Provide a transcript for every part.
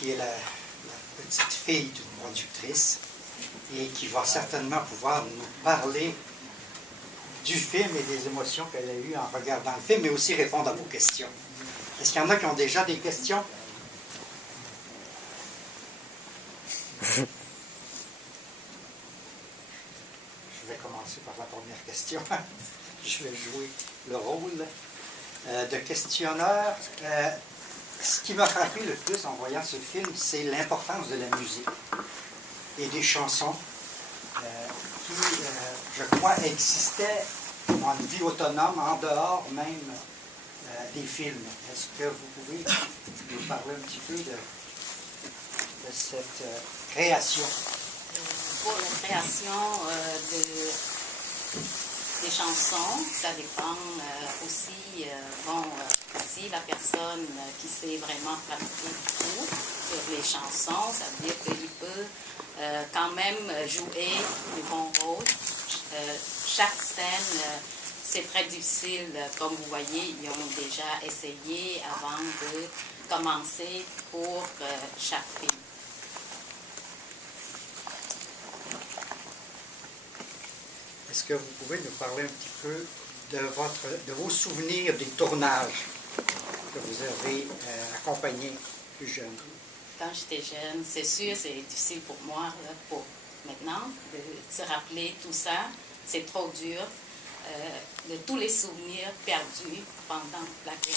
qui est la petite fille d'une productrice et qui va certainement pouvoir nous parler du film et des émotions qu'elle a eues en regardant le film, mais aussi répondre à vos questions. Est-ce qu'il y en a qui ont déjà des questions? Je vais commencer par la première question. Je vais jouer le rôle de questionneur. Ce qui m'a frappé le plus en voyant ce film, c'est l'importance de la musique et des chansons qui, je crois, existaient en vie autonome, en dehors même des films. Est-ce que vous pouvez nous parler un petit peu de cette création? Pour la création des chansons, ça dépend aussi, si la personne qui sait vraiment pratiquer beaucoup sur les chansons, ça veut dire qu'il peut quand même jouer du bon rôle. Chaque scène, c'est très difficile, comme vous voyez, ils ont déjà essayé avant de commencer pour chaque film. Est-ce que vous pouvez nous parler un petit peu de vos souvenirs des tournages que vous avez accompagnés plus jeunes? Quand j'étais jeune, c'est sûr, c'est difficile pour moi, là, pour maintenant, de se rappeler tout ça. C'est trop dur, de tous les souvenirs perdus pendant la guerre.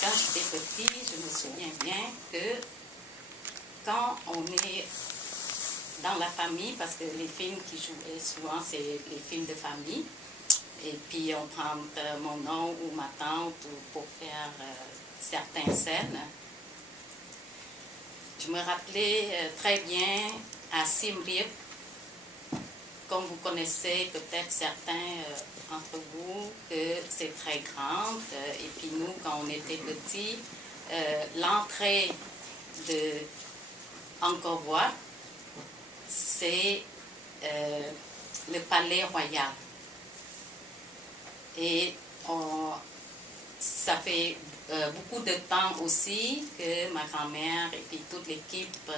Quand j'étais petite, je me souviens bien que quand on est dans la famille, parce que les films qui jouaient souvent, c'est les films de famille, et puis on prend mon oncle ou ma tante pour faire certaines scènes. Je me rappelais très bien à Siem Reap, comme vous connaissez peut-être certains entre vous, que c'est très grand, et puis nous, quand on était petits, l'entrée de Angkor Wat, c'est le palais royal. Et ça fait beaucoup de temps aussi que ma grand-mère et puis toute l'équipe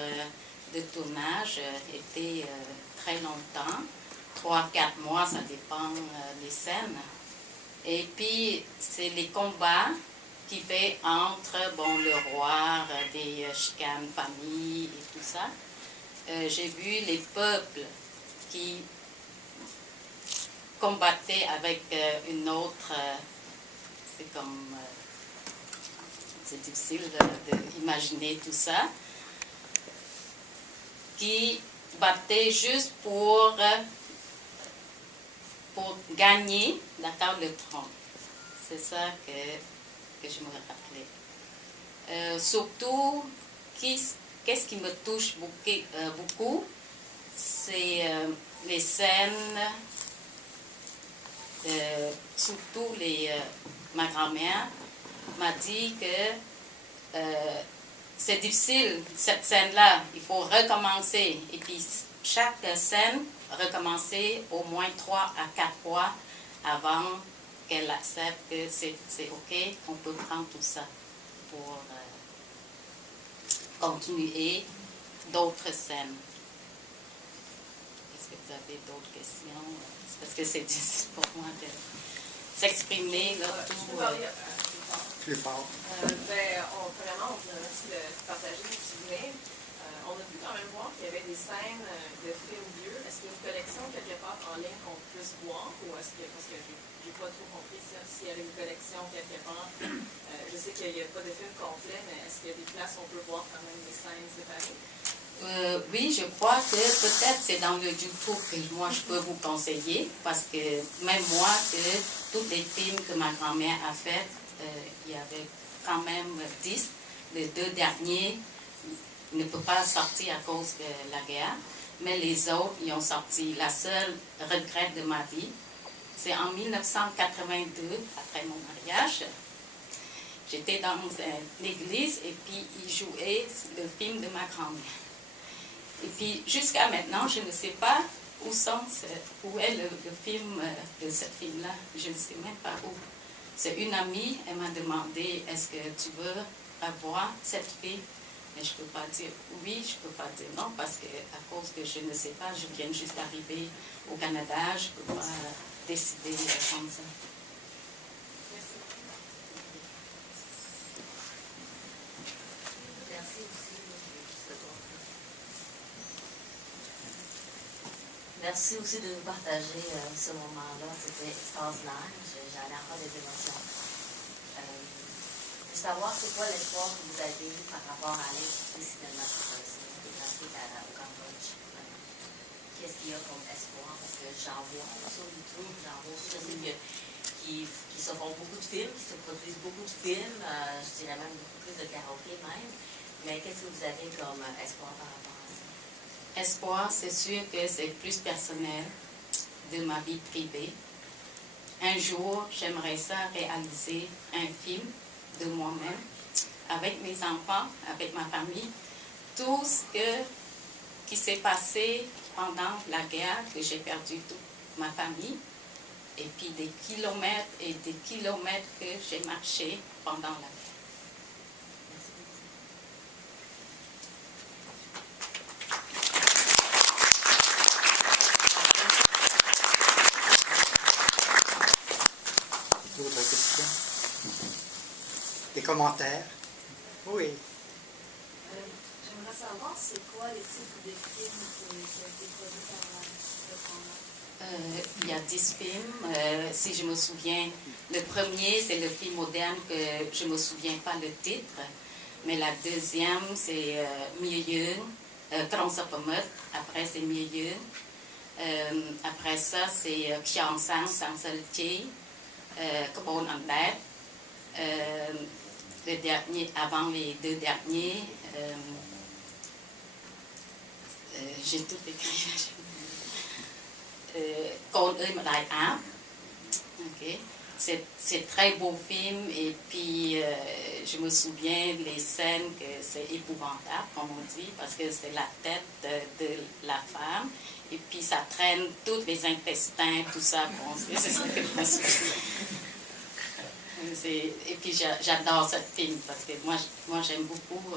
de tournage était très longtemps, 3-4 mois, ça dépend des scènes. Et puis, c'est les combats qui fait entre le roi, des chicanes, familles et tout ça. J'ai vu les peuples qui combattaient avec une autre, c'est comme, c'est difficile d'imaginer tout ça, qui battaient juste pour gagner le trône. C'est ça que je me rappelais. Surtout, qu'est-ce qui me touche beaucoup, c'est les scènes, surtout ma grand-mère m'a dit que c'est difficile, cette scène-là, il faut recommencer. Et puis, chaque scène, recommencer au moins 3 à 4 fois avant qu'elle accepte que c'est OK, on peut prendre tout ça pour continuer d'autres scènes. Est-ce que vous avez d'autres questions? Parce que c'est difficile pour moi de s'exprimer là, tout. Plus fort. Premièrement, on voudrait aussi partager des souvenirs. On a pu quand même voir qu'il y avait des scènes de films vieux. Est-ce qu'il y a une collection quelque part en ligne qu'on puisse voir? Ou est-ce que, parce que j'ai pas trop compris s'il y avait une collection quelque part. Je sais qu'il n'y a pas de film complet, mais est-ce qu'il y a des places où on peut voir quand même des scènes séparées? Oui, je crois que peut-être c'est dans le YouTube que moi je peux vous conseiller, parce que même moi, que tous les films que ma grand-mère a fait, il y avait quand même 10. Les 2 derniers ne peuvent pas sortir à cause de la guerre, mais les autres, ils ont sorti. La seule regret de ma vie, c'est en 1982, après mon mariage. J'étais dans l'église et puis ils jouaient le film de ma grand-mère. Et puis jusqu'à maintenant, je ne sais pas où est le film de ce film-là. Je ne sais même pas où. C'est une amie, elle m'a demandé, est-ce que tu veux avoir cette fille. Mais je ne peux pas dire oui, je ne peux pas dire non, parce que à cause que je ne sais pas, je viens juste d'arriver au Canada, je ne peux pas décider comme ça. Merci. Merci aussi. Merci aussi de nous partager ce moment-là. C'était extraordinaire. J'avais encore des émotions. Je veux savoir c'est quoi l'espoir que vous avez eu par rapport à l'industrie cinématographique au Cambodge. Qu'est-ce qu'il y a comme espoir? Parce que j'en vois sur YouTube, j'en vois sur des films qui se font beaucoup de films, qui se produisent beaucoup de films, je dirais même beaucoup plus de karaoké même. Mais qu'est-ce que vous avez comme espoir par rapport à ça? Espoir, c'est sûr que c'est plus personnel de ma vie privée. Un jour, j'aimerais ça réaliser un film de moi-même, avec mes enfants, avec ma famille, tout ce qui s'est passé pendant la guerre, que j'ai perdu toute ma famille, et puis des kilomètres et des kilomètres que j'ai marché pendant la guerre. D'autres questions? Des commentaires? Oui. J'aimerais savoir c'est quoi les types de films qui ont été produits par le Congrès. Il y a 10 films. Si je me souviens, le premier, c'est le film moderne que je ne me souviens pas le titre. Mais la deuxième, c'est Milieu, Transapamut. Après, c'est Milieu. Après ça, c'est Kiangsang, Sangsalti, Kabon Andet. Le dernier, avant les deux derniers, j'ai tout écrit. Con ơi mà đại áp. Okay. C'est très beau film et puis je me souviens les scènes que c'est épouvantable, comme on dit, parce que c'est la tête de la femme et puis ça traîne tous les intestins, tout ça. Bon, c'est ça que je me souviens. Et puis j'adore ce film parce que moi j'aime beaucoup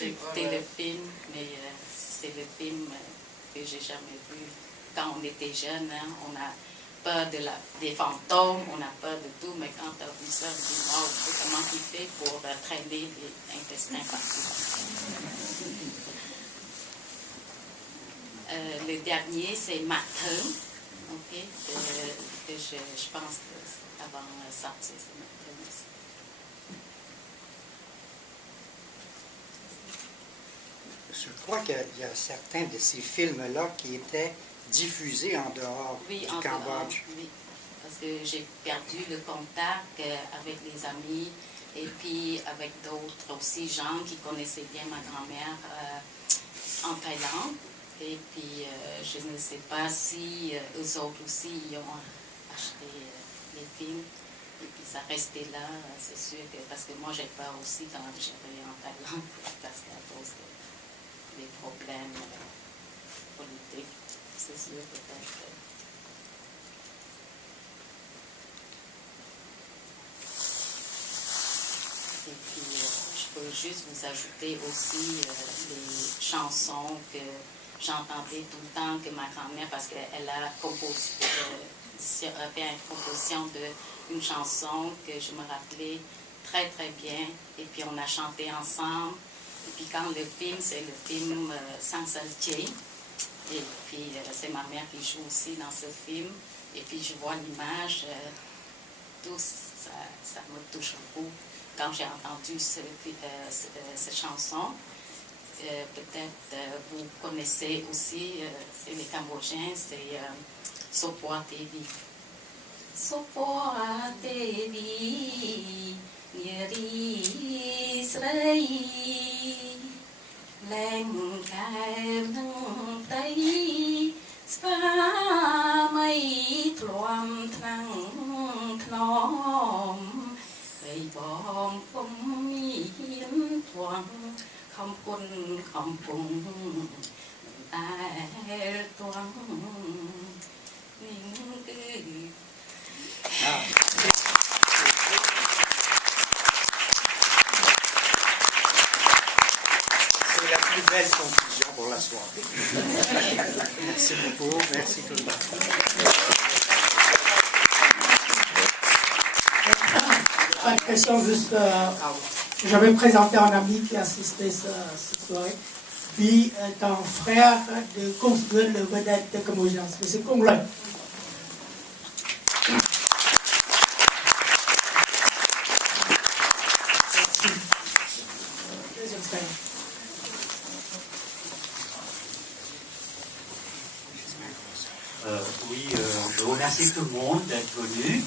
écouter le film, mais c'est le film que j'ai jamais vu. Quand on était jeune, hein, on a peur des fantômes, on a peur de tout, mais quand tu as vu ça, on dit wow, comment il fait pour traîner les intestins partout. Le dernier, c'est Matin, okay, que je pense que avant de sortir, c'est Matin aussi. Je crois qu'il y a certains de ces films-là qui étaient diffusés en dehors du Cambodge. Oui, parce que j'ai perdu le contact avec les amis et puis avec d'autres aussi gens qui connaissaient bien ma grand-mère en Thaïlande. Et puis je ne sais pas si eux autres aussi ont acheté les films. Et puis ça restait là, c'est sûr que parce que moi j'ai peur aussi quand j'irai en Thaïlande parce qu'à cause des problèmes politiques. C'est sûr, peut-être. Et puis, je peux juste vous ajouter aussi les chansons que j'entendais tout le temps, que ma grand-mère, parce qu'elle a fait une composition d'une chanson que je me rappelais très, très bien. Et puis, on a chanté ensemble. Et puis, quand le film, c'est le film Sangsalti. Et puis, c'est ma mère qui joue aussi dans ce film. Et puis, je vois l'image, tout ça me touche beaucoup. Quand j'ai entendu cette chanson, peut-être vous connaissez aussi, c'est les Cambodgiens, c'est Sopoa TV. Sopoa TV, Nyeri Srei. Lên cài nâng tay Spa mây thloam thăng thnom Gầy bom bom hiến thoáng Không quân không cùng ai thoáng Ninh cứ belle conclusion pour la soirée. Merci beaucoup. Merci tout le monde. Pas de question, juste j'avais présenté un ami qui assistait à cette soirée. Puis est un frère de construire le vedette de Cambogian. C'est comme là. Oui, je remercie tout le monde d'être venu.